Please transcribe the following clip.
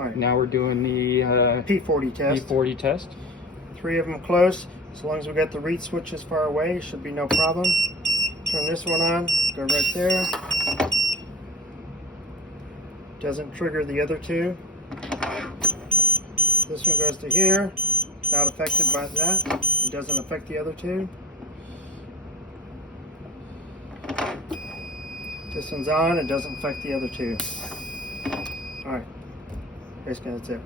All right. Now we're doing the P40 test. P40 test. 3 of them close. As long as we got the reed switches far away, it should be no problem. Turn this one on, go right there. Doesn't trigger the other two. This one goes to here, not affected by that. It doesn't affect the other two. This one's on, it doesn't affect the other two. Alright, basically that's it.